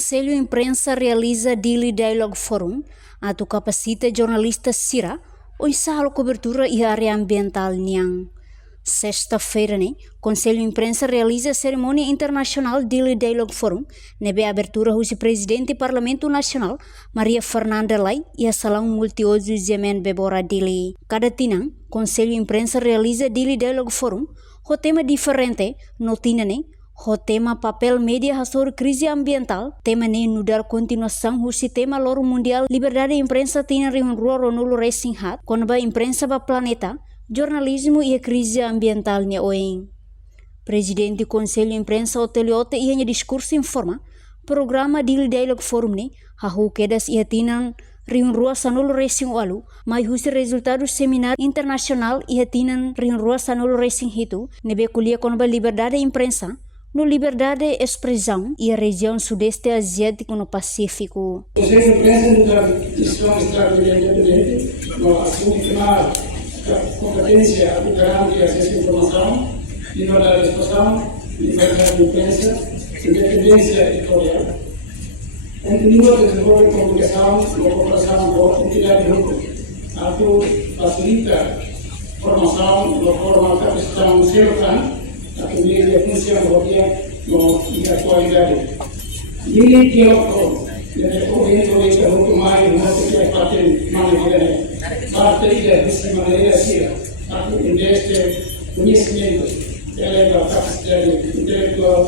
Conselho Imprensa realiza Daily Dialogue Forum, atau capacita jornalista Sira, onde a cobertura e a área ambiental niang. Sexta-feira, Conselho Imprensa realiza a cerimônia internacional Daily Dialogue Forum, nebe abertura do presidente do Parlamento Nacional, Maria Fernanda Lai, e a salão multiuso Zemen Bebora Dili. Cada tinang, Conselho Imprensa realiza Daily Dialogue Forum, o tema diferente, notina o tema papel média sobre crise ambiental, tema no dar continuação o sistema loro mundial liberdade de imprensa tina riun rua ronulo racing hat, quando a imprensa ba planeta, jornalismo e a crise ambiental ne oen. Presidente do Conselho Imprensa Oteliote e em discurso informa, programa Daily Dialogue Forum hahu kedas ia tinan riun rua sanolo racing alu, mai husi resultado seminar internacional ia tinan riun rua sanolo racing hitu, nebe kuliah kono liberdade de imprensa, no liberdade de expressão e a região sudeste asiático no Pacífico. O Conselho de Imprensa da instituição extraordinária independente, no assunto final, competência do garante de acesso à informação, liberdade de expressão, liberdade de imprensa, independência editorial. Continua a desenvolver comunicação e cooperação com entidades de grupo, que facilita formação da forma de capacitação simultânea, a primeira função e a qualidade. Daily Dialogue Forum, o evento é o mais importante que parte maneira, parte dessa maneira assim, a investe conhecimento, eleva a capacidade intelectual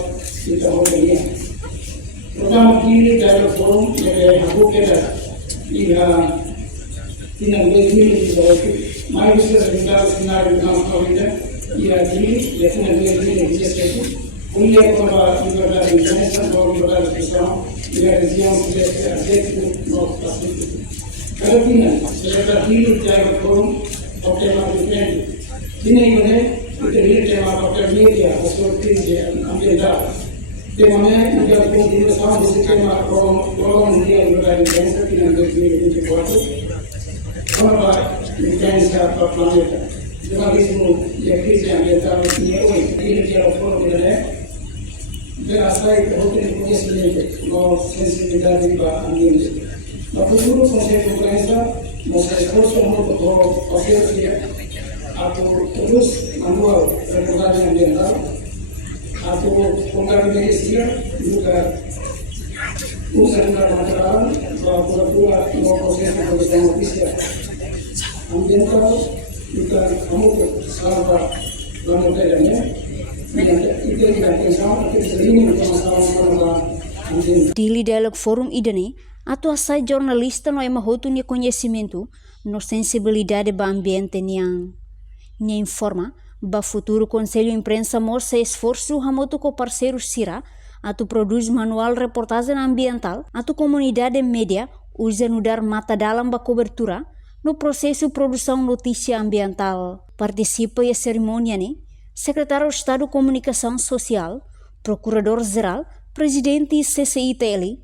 e da autonomia. O programa Daily Dialogue Forum é a búsqueda e a finalização mais dos resultados finais da nossa vida. E aqui, definitivamente, 2017, cumpria com a liberdade de imprensa, com a liberdade de expressão e a região sudeste asiático no Pacífico. Cada final, secretario de Dialogue Forum, o tema diferente. O tema papel mídia, a sua crise ambiental. Tema de continuação desse tema com a liberdade de imprensa, que em 2024, com a imprensa para o planeta. Jornalismo e a crise ambiental hoje, Daily Dialogue Forum verá de conhecimento na sensibilidade para o ambiente. No futuro, o Conselho de Imprensa mostra esforço muito para oferecer a todos manual de reportagem ambiental, a comunidade medicina, nunca usa material para a cobertura no processo de produção notícia ambiental. Kita kamu sahabat banyak itu tidak pensam kita sering bersama-sama. Daily Dialogue Forum idane atu asai jornalista no emahotu ni conhecimento no sensibilidade ba ambiente niang. Nia informa ba futuro Conselho Imprensa mostra esforço hamotu com parceiro Sira atu produz manual reportagem ambiental atu comunidade média usa no dar mata dalam ba cobertura no processo de produção notícia ambiental. Participa a cerimônia, Secretário de Estado de Comunicação Social, Procurador-Geral, Presidente CCITL,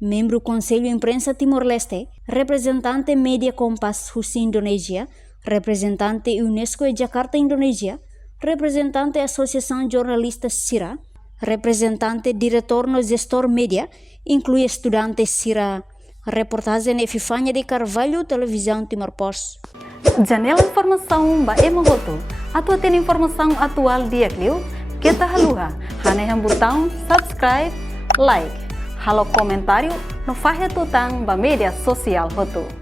membro do Conselho Imprensa Timor-Leste, representante Média Compass Rússia Indonésia, representante Unesco e Jakarta Indonésia, representante Associação Jornalistas Sira, representante Diretor no Gestor Média, inclui estudantes Sira. Reportagem Epifânia de Carvalho, Televisão Timor-Post. Janela informação ba emogoto. Atua tem informação atual dia Clio. Kita haluha. Haneham botão subscribe, like. Halo comentário no faixa tutang ba media sosial hotu.